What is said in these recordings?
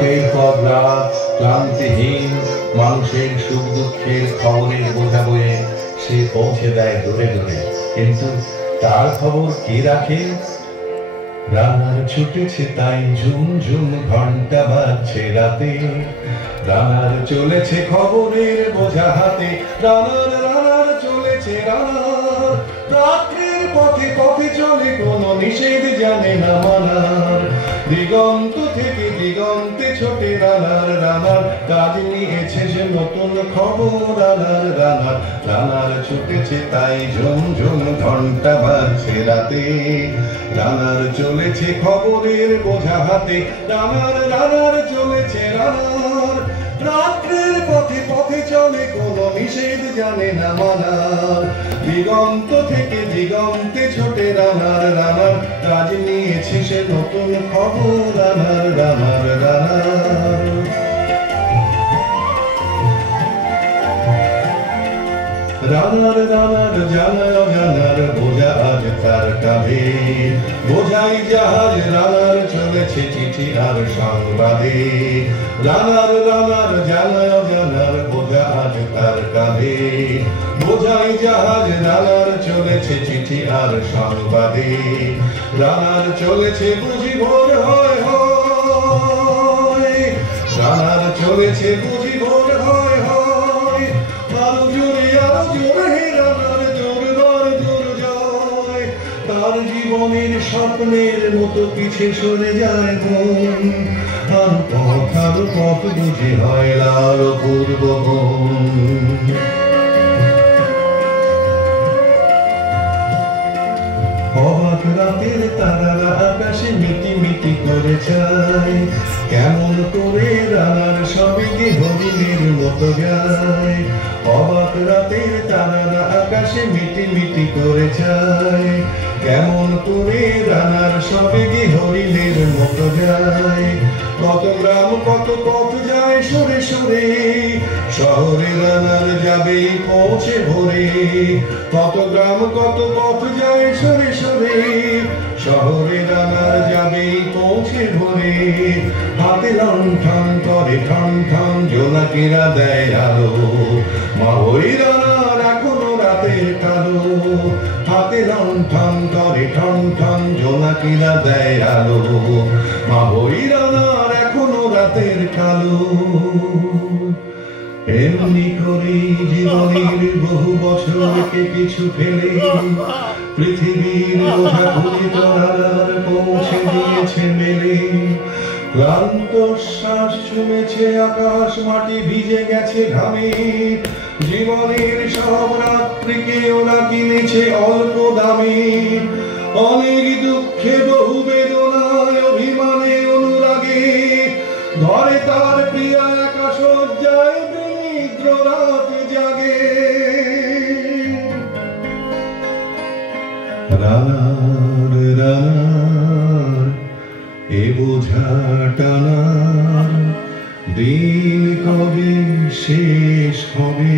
রাতের পর রাত ক্লান্তিহীন মানুষের সুখ দুঃখের খবরের বোঝা বয়ে সে পৌঁছে দেয় দূরে দূরে, কিন্তু তার খবর কে রাখে? রানার ছুটেছে তাই ঝুম ঝুম ঘন্টা বাজছে রাতে, রানার চলেছে খবরের বোঝা হাতে, রানার রানার চলেছে রানার, রাত্রির পথে পথে চলে কোনো নিষেধ জানে না মানার, দিগন্ত থেকে দিগন্তে ছোটে রানার রানার, কাজ নিয়েছে সে নতুন খবর রানার রানার, রানার ছুটেছে তাই ঝুম ঝুম ঘন্টা বাজছে রাতে, রানার চলেছে খবরের বোঝা হাতে, রানার রানার চলেছে রানার, রাত্রির পথে পথে চলে কোনো নিষেধ জানে না মানার, দিগন্ত থেকে দিগন্তে ছোটে রানার রানার, কাজ নিয়েছে সে নতুন খবর রানার রানার রানার। রানার রানার জানার জানার বোঝা আজ তার কাঁধে, বোঝাই জাহাজ রানার চলেছে চিঠি আর সংবাদে, রানার রানার জানার জানার বোঝা আজ তার কাঁধে, বোঝাই জাহাজ রানার চলেছে চিঠি আর সংবাদে, রানার চলেছে বুঝি ভোর হয় হয়, রানার চলেছে বুঝি ভোর হয় হয়, আরো জোরে রানার জোরবার জোর যায়, তার জীবনের স্বপ্নের মতো পিছে সরে যায় মন, আর পথ বুঝি হয় লাল পূর্ববন। অবাক রাতের তারারা আকাশে মিটি মিটি করে যায়, কেমন করে রানার সবিকে হরিণের মতো গায়, অবাক রাতের তারারা আকাশে মিটি মিটি করে যায়, কেমন করে রানার সবিকে হরিণের মতো গায়, কত গ্রাম কত পথ যায় সরে সরে, শহরে রানার যাবে পৌঁছে ভোরে, কত গ্রাম কত পথ যায় সরে সরে, শহরে রানার যাবে পৌঁছে ভোরে, হাতে লণ্ঠন করে ঠন ঠন জোনাকিরা দেয় আলো, মা ওই রানার এখনো রাতের কালো, হাতে লণ্ঠন করে ঠন ঠন জোনাকিরা দেয় আলো, মা ওই রানার এখনো রাতের কালো। এমনি করে জীবনের বহু বছরকে কিছু ফেলে পৃথিবীর বোঝা খুলে রানার পৌঁছে দিয়েছে মেলে, ক্লান্ত শ্বাস ছুঁয়েছে আকাশ মাটি ভিজে গেছে ঘামে, জীবনের সব রাত্রিকে ওরা কিনেছে অল্প দামে, অনেক দুঃখে বহু বেদনায় অভিমানে অনুরাগে, ধরে তার প্রিয়া একা শয্যায় বিনিদ্র রাত জাগে, রানার রানার এ বোঝা টানার দিন কবে শেষ হবে,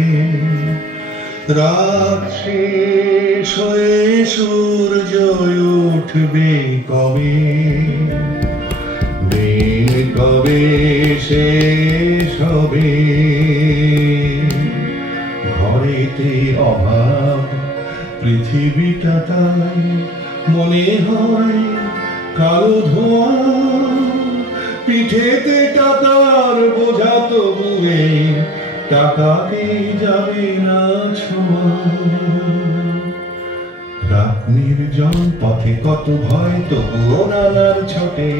রাত শেষ হয়ে সূর্য উঠবে কবে, দিন কবে শেষ হবে, ঘরেতে অভাব পৃথিবীটা তাই মনে হয় কালো ধোঁয়া, পিঠেতে টাকার বোঝা তবুয়ে টাকাকে যাবে না ছোঁয়া, রাত নির্জন পথে কত ভয় তবুও রানার ছোটে,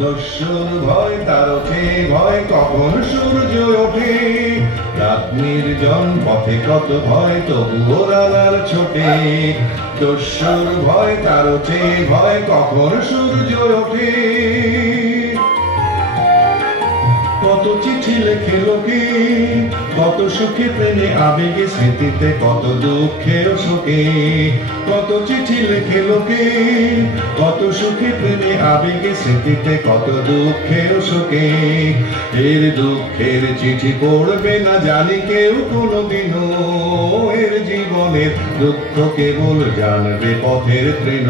দস্যুর ভয় তার ওঠে ভয় কখন সূর্য ওঠে, রাত নির্জন পথে কত ভয় তবুও রানার ছোটে, দস্যুর ভয় তার ওঠে ভয় কখন সূর্য ওঠে, কত চিঠি লেখে লোকে কত সুখে প্রেমে আবেগে স্মৃতিতে কত দুঃখে ও শোকে, কত চিঠি লেখে লোকে কত সুখে প্রেমে আবেগে স্মৃতিতে কত দুঃখে ও শোকে, এর দুঃখের চিঠি পড়বে না জানি কেউ কোনোদিনও, এর জীবনের দুঃখ কেবল জানবে পথের তৃণ,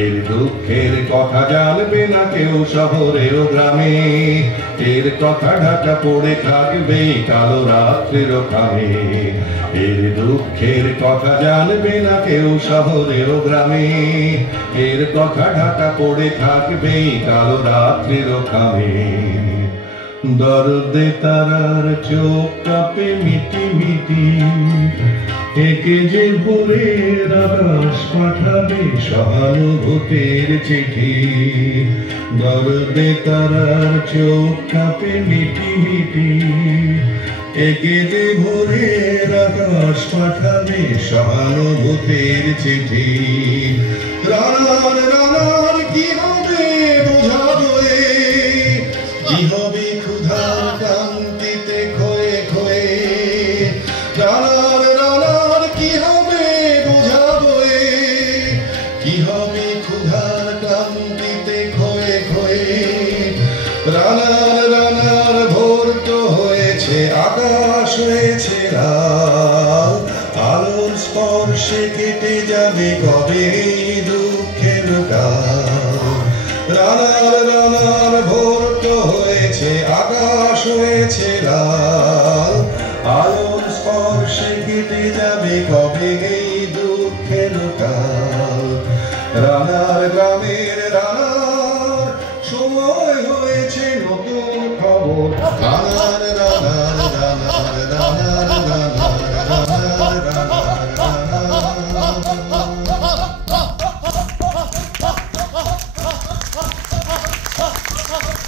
এর দুঃখের কথা জানবে না কেউ শহরে ও গ্রামে, এর কথা ঢাকা পড়ে থাকবে কালো রাত্রির খামে। এর দুঃখের কথা জানবে না কেউ শহরে ও গ্রামে। এর কথা ঢাকা পড়ে থাকবে কালো রাত্রির খামে। দরদে তারার চোখ কাঁপে মিটি মিটি, একে যে ভোরের আকাশ পাঠাবে সহানুভূতির চিঠি। দরদে তারার চোখ কাঁপে মিটি মিটি, একে যে ভোরের আকাশ পাঠাবে সহানুভূতির চিঠি। রানার রানার কি হবে বোঝাবো, কি হবে ক্ষুধার ক্লান্তিতে ক্ষয়ে ক্ষয়ে। রানার রানার কি হবে বোঝাবো, কি হবে ক্ষুধার ক্লান্তিতে ক্ষয়ে ক্ষয়ে। রানার রানার ভোর তো হয়েছে, আকাশ হয়েছে লাল, আলোর স্পর্শে কেটে যাবে কবে দুঃখের কাল। রানার রানার ভোর তো হয়েছে, আকাশ হয়েছে লাল, আলোর স্পর্শে কেটে যাবে কবে এই দুঃখের কাল। রানার গ্রামের রানার সময় হয়েছে নতুন খবর। রানার রানার রানার রানার